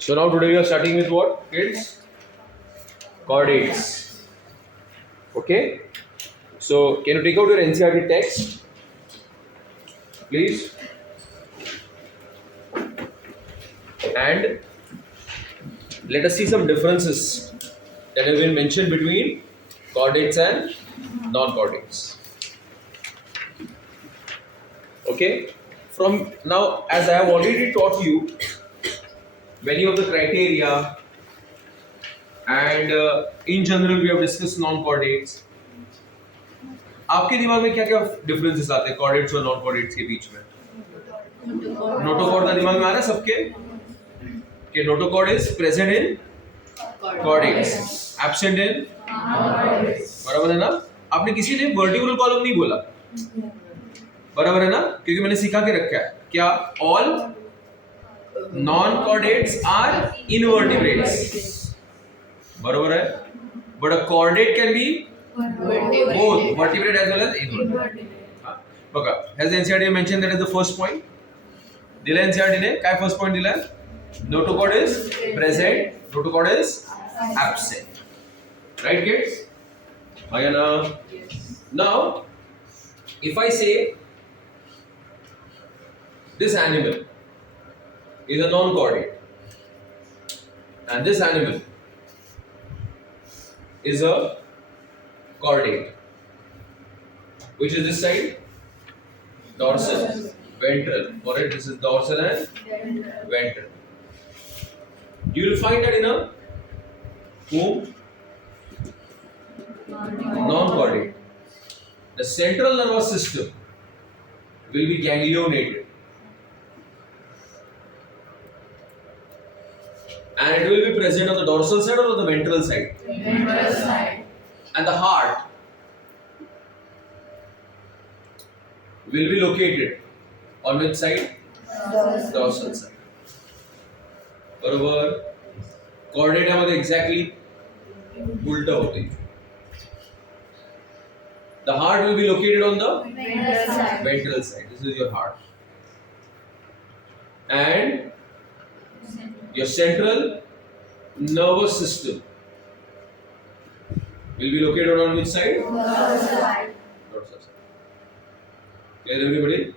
So now today we are starting with what, kids? Chordates. Okay. So can you take out your NCERT text, please? And let us see some differences that have been mentioned between chordates and non-chordates. Okay. From now, as I have already taught you many of the criteria, and in general we have discussed non-chordates. आपके दिमाग में क्या क्या differences आते हैं chordates और non-chordates के बीच में? नोटोकॉर्ड का दिमाग में आ रहा है सबके कि notochord is present in chordates, absent in बराबर है ना? आपने किसी ने वर्टिब्रल कॉलम नहीं बोला, बराबर है ना? क्योंकि मैंने सिखा के रखा है क्या ऑल non-chordates are invertebrates, बराबर है? But a chordate can be both vertebrate as well as invertebrate. बघा, has the NCERT mentioned that as the first point? दिला NCERT ने काय first point दिला? Notochord is present, notochord is absent. Right, kids? Ayana. Now, if I say this animal is a non-chordate and this animal is a chordate, which is this side? Dorsal, ventral. For it, this is dorsal and ventral. You will find that in a womb, non-chordate. The central nervous system will be ganglionated, and it will be present on the dorsal side or on the ventral side. Ventral side. And the heart will be located on which side? Dorsal side. बरोबर. Chordate मध्ये exactly उल्टा होते. The heart will be located on the ventral side. This is your heart. And your central nervous system will be located on which side? Dorsal side. Dorsal side. Clear, everybody?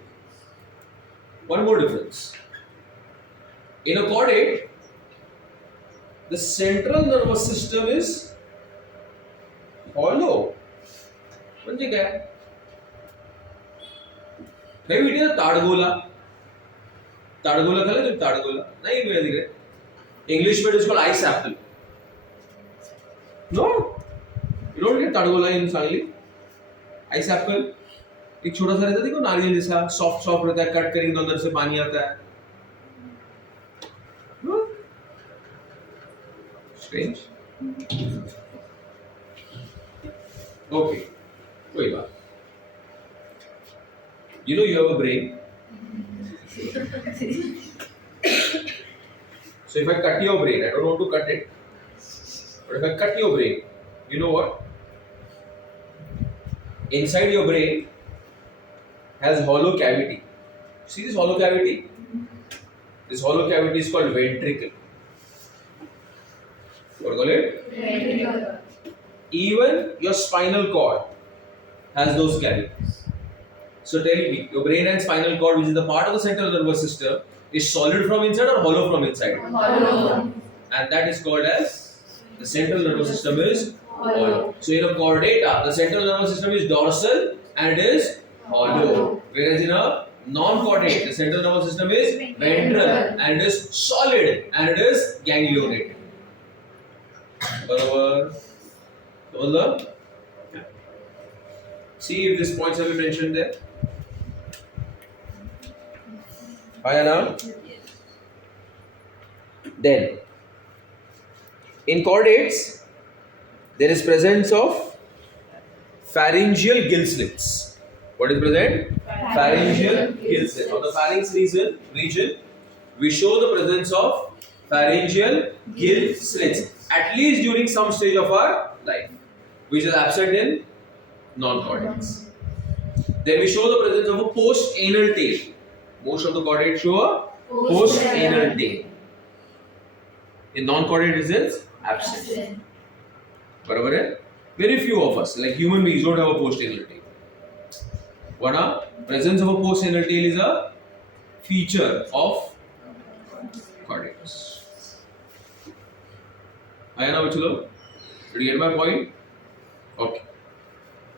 One more difference. In a chordate, the central nervous system is hollow. म्हणजे काय? हे video ताडगोला. ताडगोला खाल्लं तुम्ही? ताडगोला नाही मिळत इकडे. English word is called ice apple. No, you don't get ताडगोला in Sangli. Ice apple एक छोटा सा रहता है, देखो नारियल जैसा सॉफ्ट सॉफ्ट रहता है, कट करेंगे तो अंदर से पानी आता है. No? Strange. Okay. कोई बात. You know you have a brain. So if I cut your brain, I don't want to cut it, but if I cut your brain, you know what? Inside your brain has hollow cavity. See this hollow cavity? This hollow cavity is called ventricle. What call it? Ventricle. Even your spinal cord has those cavities. So tell me, your brain and spinal cord, which is the part of the central nervous system, is solid from inside or hollow from inside? Hollow. And that is called as the central nervous system is hollow. So in a chordata, the central nervous system is dorsal and it is hollow. Whereas in a non-chordate, the central nervous system is ventral and it is solid and it is ganglionated. बराबर. समझ? See if these points have been mentioned there. Ayana? Then, in chordates, there is presence of pharyngeal gill slits. What is present? Pharyngeal gill slits. On the pharynx region, we show the presence of pharyngeal gill slits, at least during some stage of our life, which is absent in non-chordates. Then we show the presence of a post-anal tail. Most of the chordates show a post-anal tail. In non-chordate results, absent. बरोबर है? Very few of us, like human beings, don't have a post-anal tail. Presence of a post-anal tail is a feature of chordates. I know, Chalo. Did you get my point? Okay.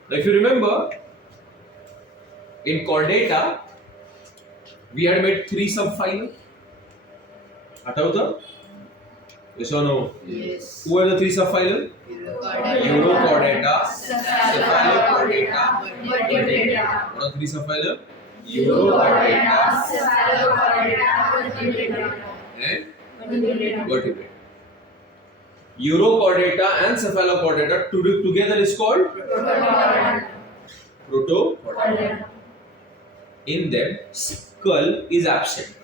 Now, if you remember, in Chordata, we had made 3 subphylum. Atavata? Yes or no? Yes. Who are the 3 subphylum? Urochordata, Cephalochordata, Vertebrata. What are the 3 subphylum? Chordata, Cephalochordata, Vertebrata. And Vertebrata. vertebrate. Urochordata and Cephalochordata together is called Protochordata. Protochordata. In them, skull is absent.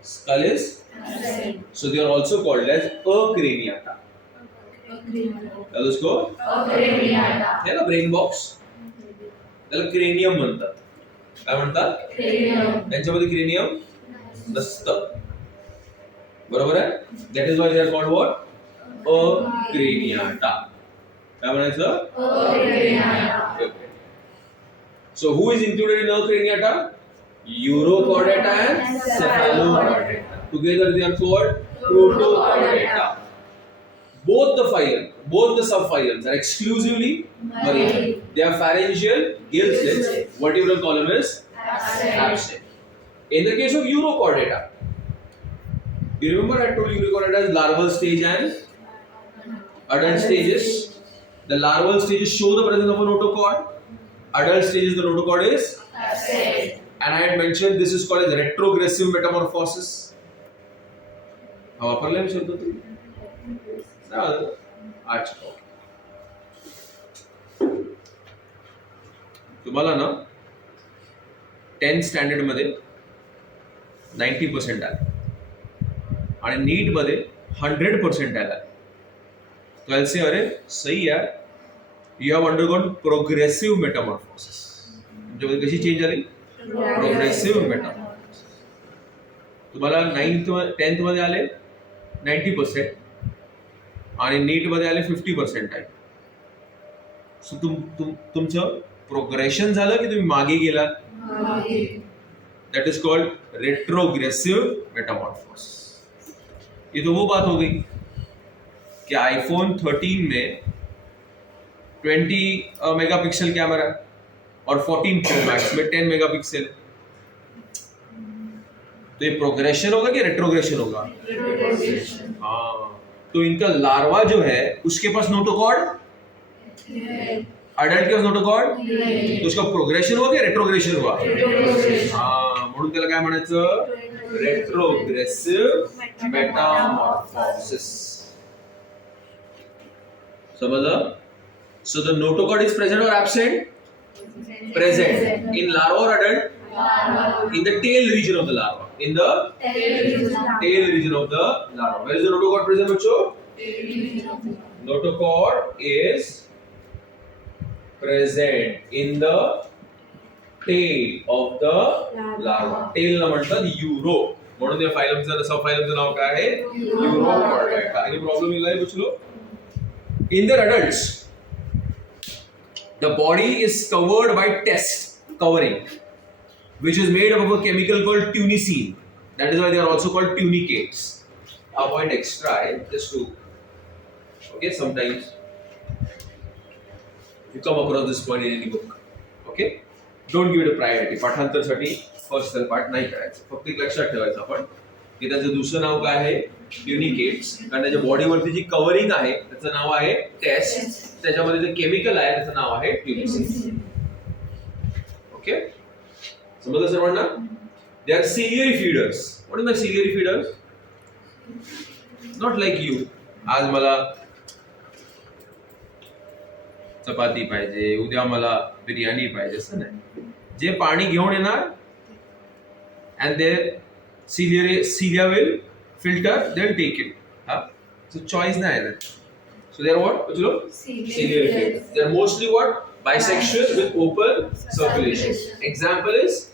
Skull is Absent. so they are also called as acraniata. त्याला उसको Acraniata. है ना brain box त्याला cranium म्हणतात. काय म्हणतात? Cranium. त्यांच्यामध्ये cranium नसतं. बरोबर आहे? That is why they are called what? acraniata. काय म्हणायचं? Acraniata. Okay. So who is included in acraniata? Urochordata and Cephalochordata. Together they are called Protochordata. Both the subphylums are exclusively marine. They are pharyngeal, gill slits. Vertebral column is absent. In the case of Urochordata, you remember I told you Urochordata is larval stage and adult stages. The larval stages show the presence of a notochord. Adult stages, the notochord is Absent. and I had mentioned this is called as retrogressive metamorphosis. वापरला मी शब्द तुम्ही? अच्छा. तुम्हाला ना 10th standard मध्ये 90% आले आणि NEET मध्ये 100% आला. I'll say अरे सही यार, you have undergone progressive metamorphosis. म्हणजे कशी चेंज झाली? Progressive Metamorphosis. तुम्हाला 10th मध्ये आले 90% आणि नीट मध्ये आले 50% आहे. सो तुमचं प्रोग्रेशन झालं की तुम्ही मागे गेलात. That is called retrogressive Metamorphosis. ये तो वो बात हो गई कि आईफोन 13 में 20 मेगापिक्सल कैमरा और 14 प्रो मैक्स में 10 मेगापिक्सल. तो ये प्रोग्रेशन होगा कि रेट्रोग्रेशन होगा? हाँ. तो इनका लार्वा जो है उसके पास नोटोकॉर्ड, अडल्ट के पास नोटोकॉर्ड, तो उसका प्रोग्रेशन हुआ कि रेट्रोग्रेशन हुआ? हाँ. म्हणून त्याला काय म्हणायचं? Retrogressive Metamorphosis. समजलं? So the notochord is present or absent? Present. In larva or adult? In the tail region of the larva. In the tail region of the larva. Where is the notochord present, bachcho? Notochord is present in the tail of the larva. Tail ना म्हणतात euro. म्हणून त्या फायलमचं सबफायलमचं नाव काय आहे? यूरोचॉर्डाटा. any problem इला आहे बच्चो? In their adults, the body is covered by test covering, which is made up of a chemical called tunicine. That is why they are also called tunicates. A point extra, just to okay. Sometimes you come across this point in any book. Okay, don't give it a priority. पाठांतरसाठी first part नाही करायचं. फक्त एक लक्षात ठेवायचं आपण की त्याचं दुसरं नाव काय आहे? ट्युनिकेट्स. कारण त्याच्या बॉडीवरती जी कव्हरिंग आहे त्याचं नाव आहे टेस्ट. त्याच्यामध्ये जे केमिकल आहे त्याचं नाव आहे ट्युनिसिन. ओके, समजलं सर्वांना? They are ciliary feeders. What is the ciliary feeders? Not like you. आज मला चपाती पाहिजे, उद्या मला बिर्याणी पाहिजे असं नाही. जे पाणी घेऊन येणार and their cilia will filter, they'll take it. So choice na hai. So they are what? Ciliary fillers. They are mostly what? Bisexual with open circulation. Example is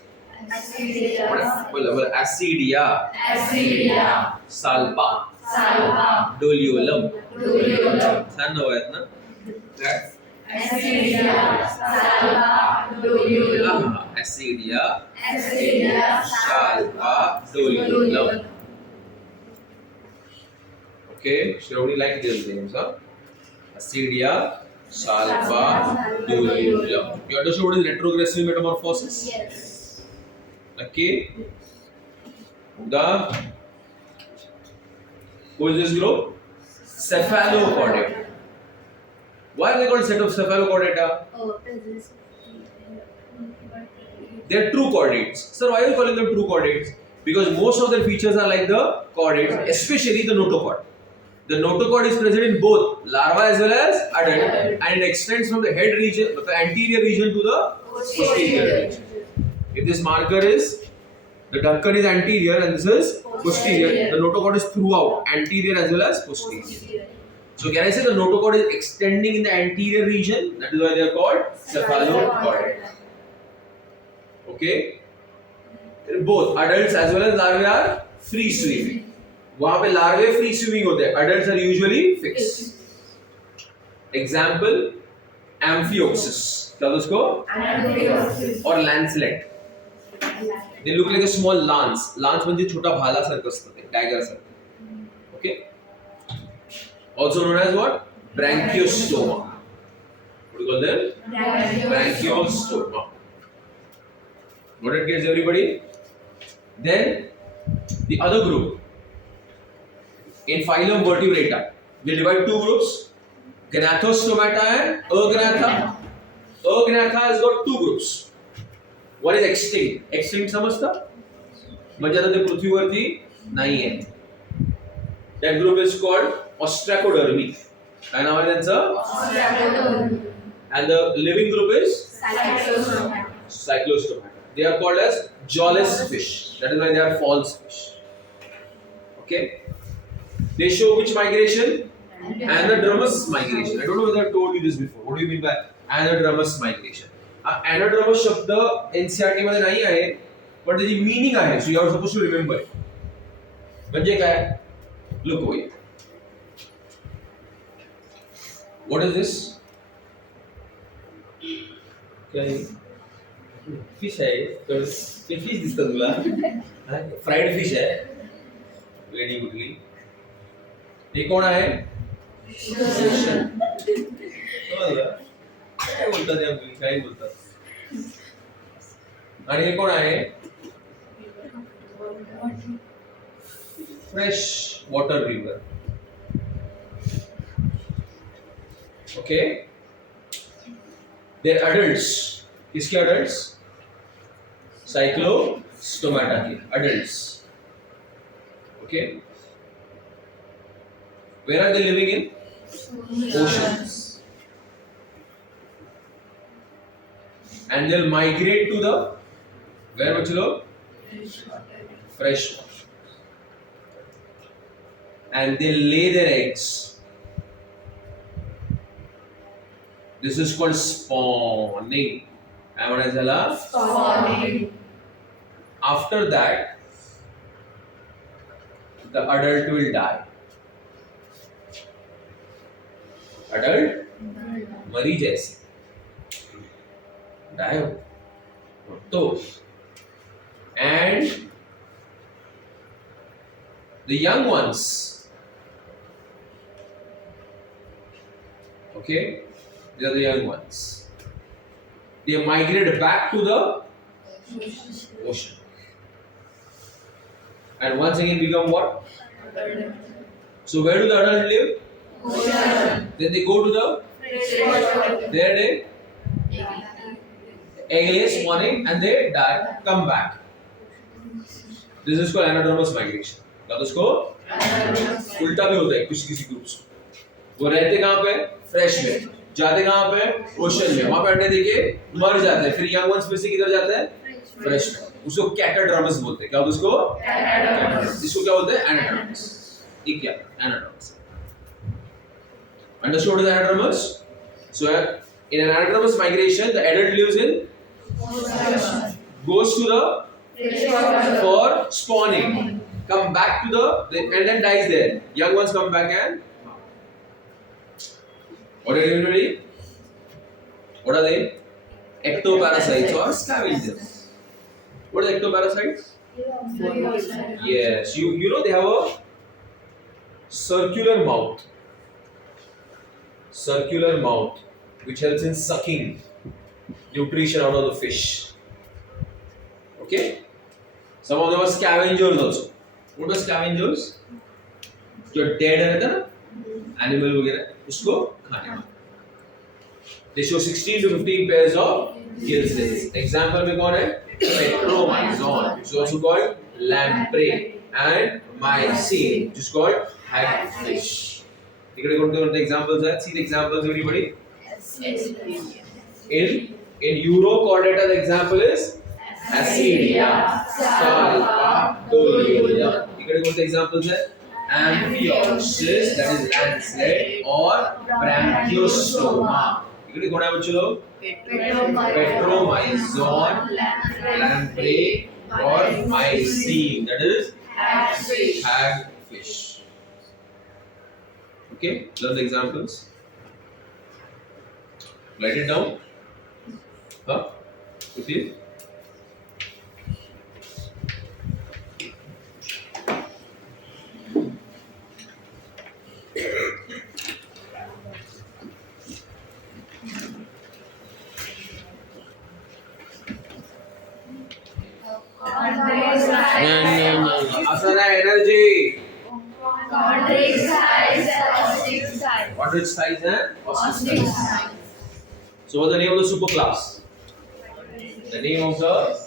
Acidia. Acidia, Acidia. Salpa, salva, doliolum. doliolum, छान नाव आहेत ना? काय? acidia, salva, doliolum, ascidia, acidia, salva, doliolum. Okay, Shravani like these names, huh? Acidia, Salva, Doliolum. You understood what is retrogressive metamorphosis? Yes. Okay. The who is this group? Cephalochordata. Why are they called set of Cephalochordata? They are true chordates. Sir, why are you calling them true chordates? Because most of their features are like the chordates, especially the notochord. The notochord is present in both larva as well as adult, and it extends from the head region, the anterior region, to the posterior region. If this marker is, the Dakkan is anterior and this is posterior, the notochord is throughout, anterior as well as posterior. So can I say the notochord is extending in the anterior region? That is why they are called cephalochordata. Okay? Both adults as well as larvae are free swimming. वहाँ पे larvae free swimming होते हैं. Adults are usually fixed. Example, Amphioxus. क्या होता है उसको? और lancelet. They look like a small lance. Lance म्हणजे छोटा भाला सारखं असतं ते, dagger सारखं. Okay. Also known as what? Branchiostoma. What do you call them? Branchiostoma. Got it, kids? Everybody. Then the other group. In phylum Vertebrata, we divide two groups, Gnathostomata and Agnatha. Agnatha has got two groups. One is extinct. Extinct समजता? म्हणजे आता ते पृथ्वीवरती नाही आहे. That group is called Ostracodermi. काय नाव आहे त्यांचं? And the living group is Cyclostomata. They are called as jawless fish. That is why they are false fish. Okay. They show which migration? Anadromous migration. I don't know whether I told you this before. What do you mean by anadromous migration? Anadromous शब्द NCERT मध्ये नाही आहे, पण त्याची meaning आहे. So you are supposed to remember it. म्हणजे काय? Look away. What is this? काय? Fish आहे. ते fish दिसतं तुला? Fried fish आहे. Very goodly. हे कोण आहे? काय बोलतात या मुली? काय बोलतात? आणि हे कोण आहे? Fresh water river. Okay. Their adults. किसके अडल्ट्स? साइक्लोस्टोमाटा के adults. Okay. Where are they living in? Oceans. And they'll migrate to the where bachlo? Fresh water. And they'll lay their eggs. This is called spawning. And what is that? spawning. After that, the adult will die. Adult मरी जैसे die तो and the young ones, okay, they are the young ones, they migrate back to the ocean and once again become what? So where do the adults live? Then they go to the there they egg lay spawning and they die, come back. This is called anadromous migration. क्या तो उसको उल्टा भी होता है किसी किसी groups. वो रहते कहाँ पे? फ्रेश में. जाते कहाँ पे? ओशन में. वहाँ पे अंडे देके मर जाते हैं. फिर यंग वंस फिर से किधर जाते हैं? फ्रेश में. उसको कैटाड्रमस बोलते हैं. क्या होता है उसको? इसको क्या बोलते हैं? एनाड्रमस. ये क्या? एनाड्रमस. Understood the anadromous? So in an anadromous migration, the adult lives in goes to the for spawning, come back to and then dies there. Young ones come back and what are they? What are they? Ectoparasites or scavengers. What are ectoparasites? Yes, you know they have a circular mouth. Circular mouth, which helps in sucking nutrition out of the fish. Okay? Some of them are scavengers also. What are scavengers? जो dead रहता है ना animal वगैरह उसको खाने. They show 16 to 15 pairs of gill slits. Example में कौन है? Petromyzon, which is also called lamprey, and mycene, which is called hagfish. इकडे कोणते examples आहेत? See the examples, everybody. In Chordates, the example is Acidia, Salpa, Doliulia. इकडे कोणते examples आहेत? Amphioxus, that is landslide, or Branchiostoma. इकडे कोण आहे बच्चों लोग? Petromyzon, lamprey, or mycene, that is hagfish. Okay, learn the examples. Write it down. Huh? Quickly. Asana energy. Chordates size and ostrich size. Chordates size and ostrich size. So what's the name of the superclass? The name of the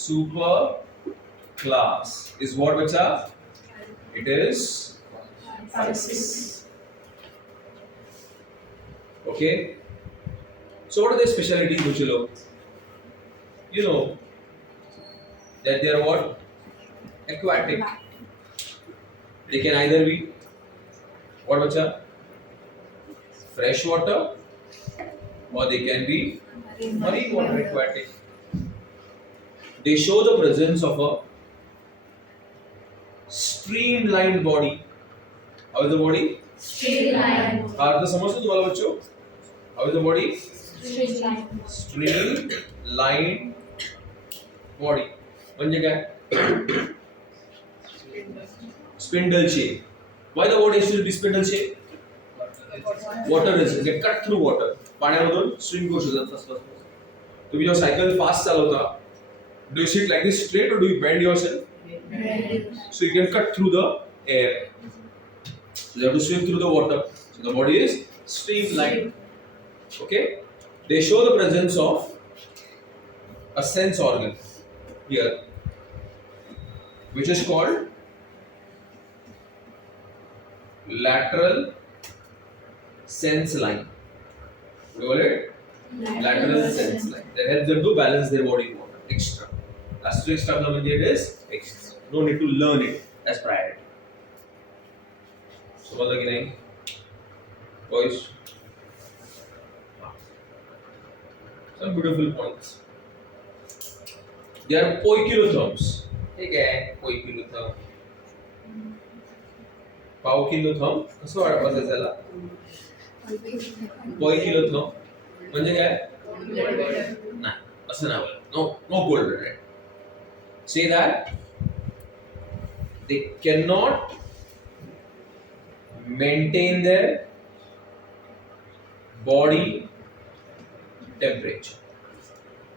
superclass is what, bacha? It is Pisces. Okay. So what are the specialties, bachalo? You know that they are what? Aquatic. They can either be what, bacha? Fresh water, or they can be marine water, aquatic. They show the presence of a streamlined body. How is the body? Streamlined. अर्थ समझते तुम्हारा बच्चों? How is the body? Streamlined. Streamlined body. म्हणजे काय? Spindle shape. Why the body should be spindle shape? Water resistance. Get cut through water. पाण्यामधून stream करू शकतात. तुम्ही जेव्हा सायकल फास्ट चालवता, do you sit like this straight or do you bend yourself? So you can cut through the air. So you have to swim through the water. So the body is streamlined. Okay? They show the presence of a sense organ here, which is called lateral sense line. What do you call it? Lateral sense line. That helps them to balance their body water. Extra. Extra it is extra. No need to learn it. That's priority. So what are the boys? Some beautiful points. They are poikilotherms. Okay, poikilotherm. Poikilotherm. कसं वाटतं त्याला? Poikilotherm. म्हणजे काय? नाही, असं नाही बोलत. No cold blooded. Say that they cannot maintain their body temperature.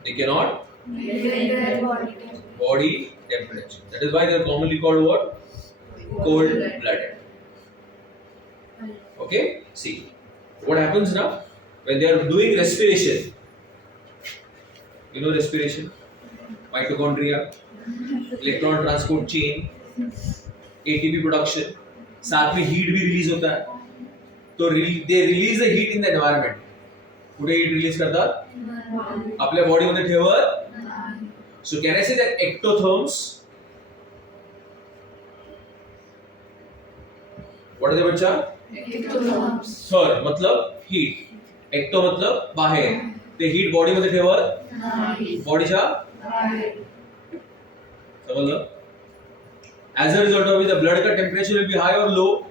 They cannot Maintain their body temperature. That is why they are commonly called what? Cold blooded. Okay? See, what happens now when they are doing respiration? You know respiration? Mitochondria, electron transport chain, ATP production, साथ में heat भी release होता है. तो they release the heat in the environment. कुठे heat release करतात? आपल्या body मध्ये ठेवत. So can I say that ectotherms? What is the बच्चा? Ectotherms. Therm मतलब heat. Ecto मतलब बाहेर. ते heat बॉडी मध्ये ठेवत. बॉडीच्या समजलं? As a result of which the blood ka temperature will be high or low.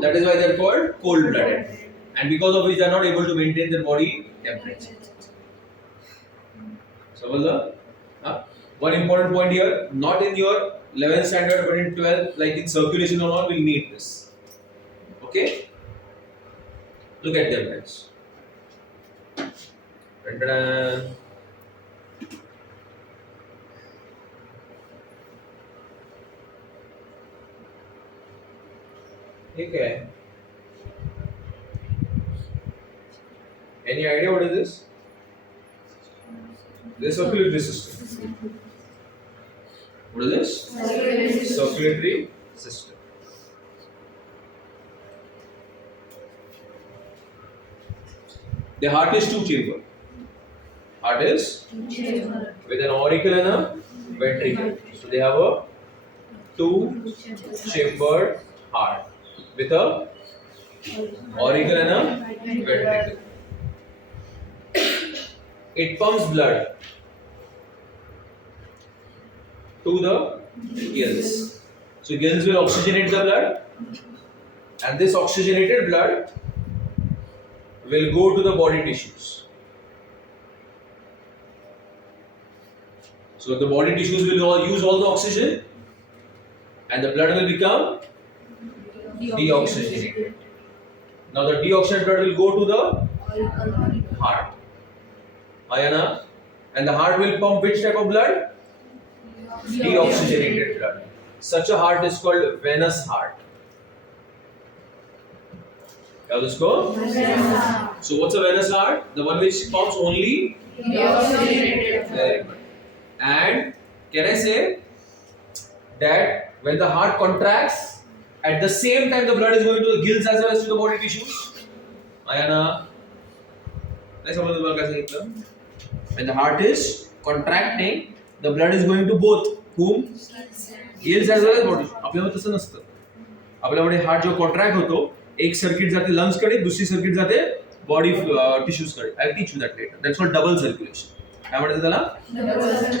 That is why they are called cold-blooded, and because of which they are not able to maintain their body temperature. So, one important point here: not in your 11th standard, but in 12th, like in circulation or all, we'll need this. Okay? Look at them, guys. Dun-dun-dun. Okay. Any idea what is this? This circulatory system. What is this? Circulatory system. The heart is two chamber. Heart is with an auricle and a ventricle. So they have a two chambered heart with a auricle and a ventricle. It pumps blood to the gills. So gills will oxygenate the blood, and this oxygenated blood will go to the body tissues. So the body tissues will all use all the oxygen, and the blood will become deoxygenated. Now the deoxygenated blood will go to the heart. Ayana, and the heart will pump which type of blood? Deoxygenated blood. Such a heart is called venous heart. क्या उसको? So what's a venous heart? The one which pumps only Deoxygenated. Very good. And can I say that when the heart contracts, at the same time the blood is going to the gills as well as to the body tissues? Ayana, नहीं समझ में कैसे निकला? When the heart is contracting, the blood is going to both whom? Gills as well as body. आपल्याला तसं नसतं. आपल्यामध्ये heart जो कॉन्ट्रॅक्ट होतो, एक सर्किट जाते लंग्स कडे, दुसरी सर्किट जाते बॉडी टिश्यूज कडे. I teach you that later. That's called double circulation. काय म्हणतात त्याला?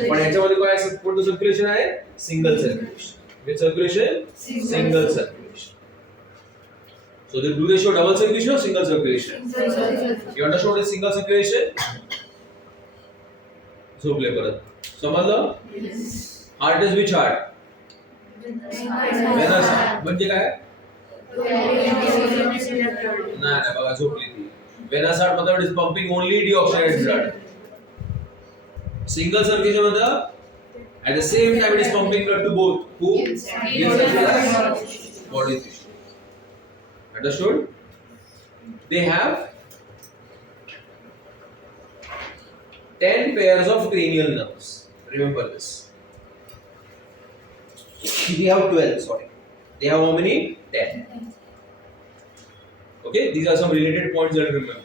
पण याच्यामध्ये काय कोणतं सर्क्युलेशन आहे? Single circulation. Which circulation? Single circulation. So do they show double circulation or single circulation? You understood what is single circulation? So play परत. समजलं? Heart is which heart? Venous heart. म्हणजे काय? नाही बघा झोपली ती. Venous heart मतलब it is pumping only deoxygenated blood. Single circulation मतलब at the same time it is pumping blood to both. Who? Gills as well as body tissue. Understood? They have 10 pairs of cranial nerves. Remember this. They have 12, sorry. They have how many? 10. Okay, these are some related points that you remember.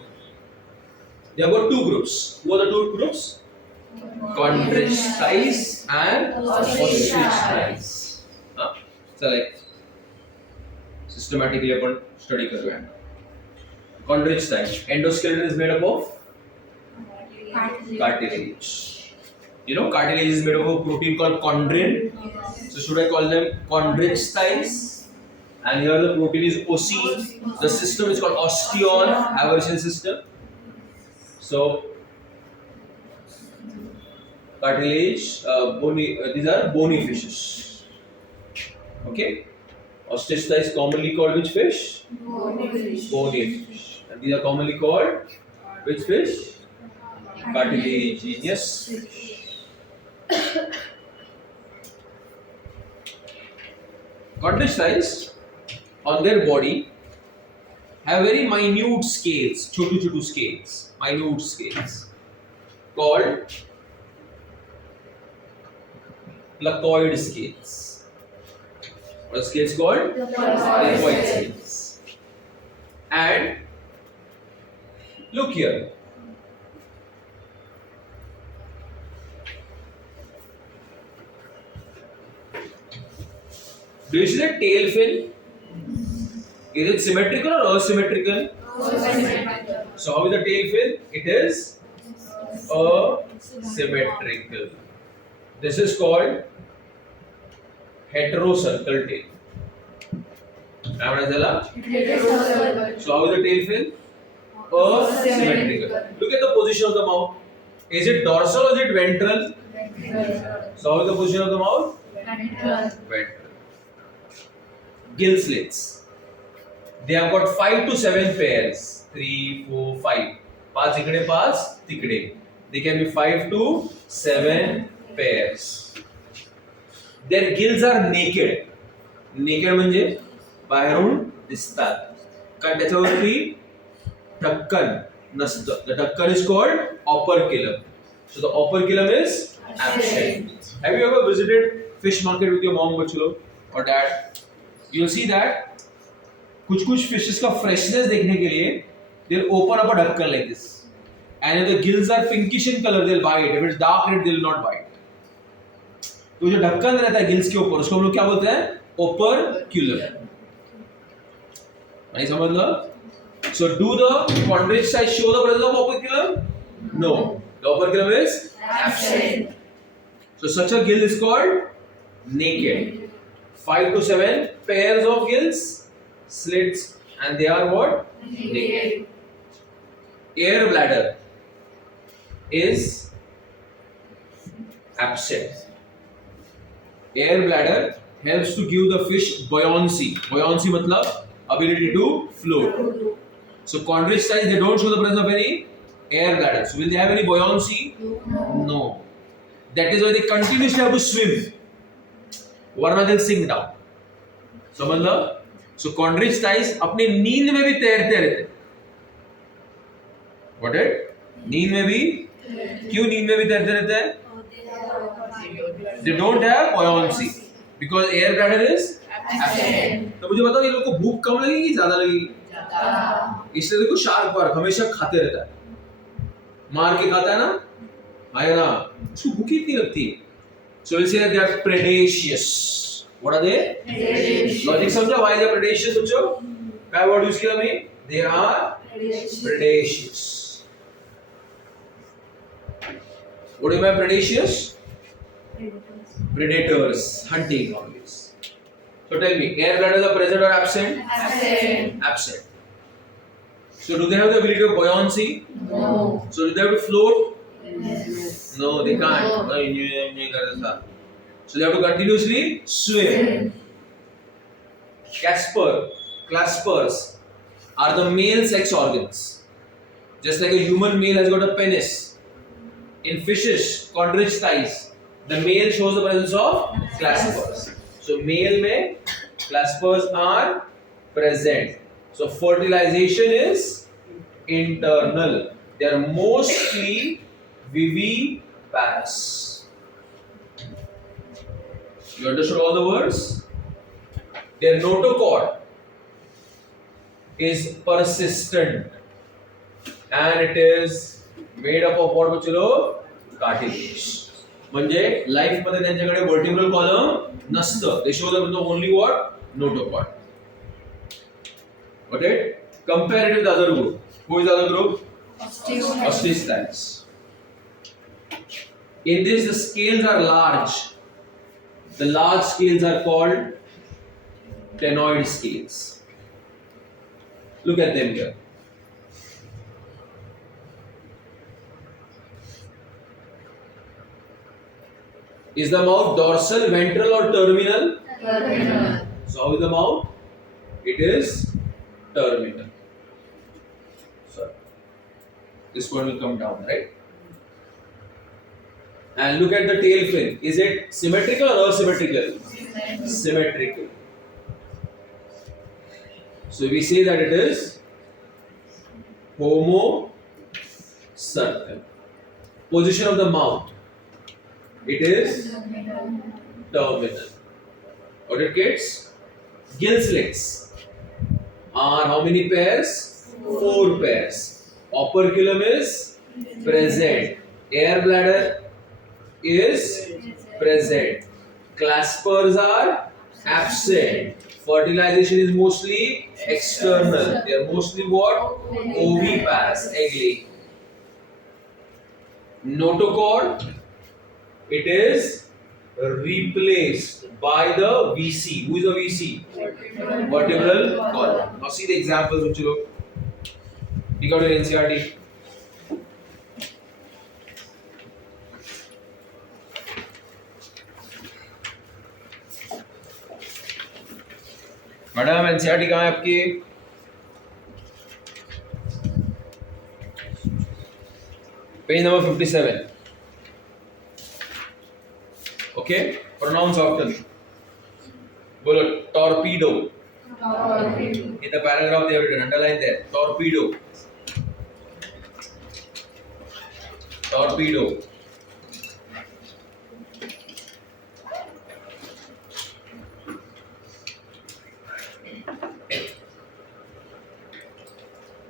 They have got two groups. Who are the two groups? Chordates and Specialties. So like systematically upon study करूँगा. Chordates. Endoskeleton is made up of cartilage. You know, cartilage is made up of a protein called chondrin. So should I call them chordates? And here the protein is osine. The system is called osteon aversion system. So cartilage, these are bony fishes. Okay. Ostrich is commonly called which fish? Bony fish. And these are commonly called which fish? Cartilaginous fish. Chordates on their body have very minute scales, chotu scales, minute scales called placoid scales. What are scales called? Placoid scales. And look here. Do you see the tail fin? Is it symmetrical or asymmetrical? So how is the tail fin? It is asymmetrical. This is called heterocircle tail. काय म्हणायचं त्याला? So how is the tail fin? Asymmetrical. Look at the position of the mouth. Is it dorsal or is it ventral? So how is the position of the mouth? Ventral. Gill slits. They have got 5 to 7 pairs. 3, 4, 5. 5 इकडे 5 तिकडे. They can be 5 to 7 pairs. Their gills are naked. Naked म्हणजे बाहेरून दिसतात. कारण त्याच्यावरती ढक्कन नसतं. The ढक्कन is called operculum. So the operculum is absent. Have you ever visited fish market with your mom, bachlo, or dad? You'll see that कुछ fishes का freshness देखने के लिए they'll open up a ढक्कन like this. And if the gills are pinkish in color, they'll bite. If it's dark red, they'll not bite. तो जो ढक्कन रहता है गिल्स के ऊपर उसको हम लोग क्या बोलते हैं? Operculum. नहीं समझ लो? So do the chondrate size show the presence of operculum? No. The operculum is absent. So such a gill is called naked. 5 to 7 pairs of gills, slits, and they are what? Naked. Air bladder is absent. Air bladder helps to give the fish buoyancy. Buoyancy मतलब ability to float. So chondrate size they don't show the presence of any air bladder. So will they have any buoyancy? No. That is why they continuously have to swim. वरना they'll sink down. समझ लो? So chondrate size अपने नींद में भी तैरते रहते. Got it? नींद में भी क्यों नींद में भी तैरते रहते हैं? They don't have buoyancy because air bladder is absent. तो मुझे बताओ ये लोग को भूख कम लगेगी कि ज्यादा लगेगी? इसलिए देखो शार्क वार्क हमेशा खाते रहता है, मार के खाता है ना, है ना, उसको भूख इतनी लगती है. So we'll say that they are predaceous. What are they? Predaceous. Logic समझा? Why they are predaceous बच्चों? क्या word use किया मैं? They are predaceous. What do you mean by predaceous? Predators, hunting always. So tell me, air bladders are present or absent? Absent. Absent. So do they have the ability of buoyancy? No. So do they have to float? Yes. No, they can't. No. So they have to continuously swim. Claspers are the male sex organs. Just like a human male has got a penis. In fishes, chondrate size, the male shows the presence of claspers. So male में claspers are present. So fertilization is internal. They are mostly viviparous. You understood all the words? Their notochord is persistent and it is made up of what बच्चों? Cartilage. म्हणजे life मध्ये त्यांच्याकडे vertebral column नसतं. They show them only what? Notochord. Got it? Compare it with the other group. Who is the other group? Osteocytes. In this, the scales are large. The large scales are called ctenoid scales. Look at them here. Is the mouth dorsal, ventral, or terminal? Terminal. So how is the mouth? It is terminal. So this one will come down, right? And look at the tail fin. Is it symmetrical or asymmetrical? Symmetrical. So we say that it is homocircle. Position of the mouth. It is terminal. Got it, kids? Gill slits are how many pairs? 4 pairs. Operculum is present. Air bladder is present. Claspers are absent. Fertilization is mostly external. They are mostly what? Oviparous, egg-laying. Notochord, it is replaced by the VC. Who is the VC? Vertebral column. Now see the examples which you look. You got your NCRT. Madam NCERT कहाँ है आपकी? Page number 57. Okay, pronounce often. बोलो torpedo. In the paragraph they have written, underline there. Torpedo. Torpedo.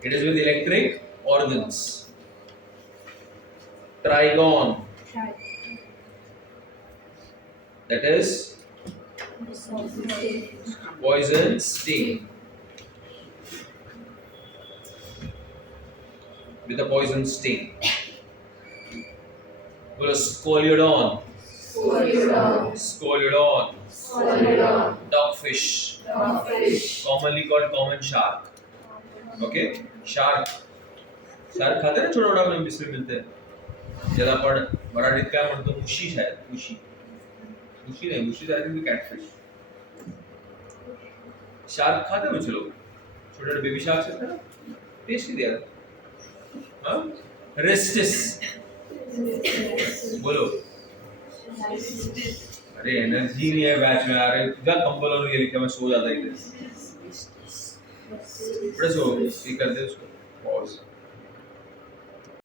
It is with electric organs. Trigon. That is poison sting. With a poison sting. Well, scoliodon. Scoliodon. Dogfish. Commonly called common shark. Okay? Shark. Shark खाते हैं ना छोटा छोटा में बिस्मिल मिलते हैं. ज्यादा पण मराठीत काय म्हणतो मुशी शायद मुशी. मुशी नहीं मुशी आई थिंक कैटफिश. शार्क खाते हैं मुझे लोग. छोटे बेबी शार्क से ना टेस्टी दिया. हाँ? रेस्टिस. बोलो. अरे एनर्जी नहीं है बैच में यार. जब कंबल और ये लिखा मैं सो जाता ही. बड़ा सो ये कर दे उसको. पॉज.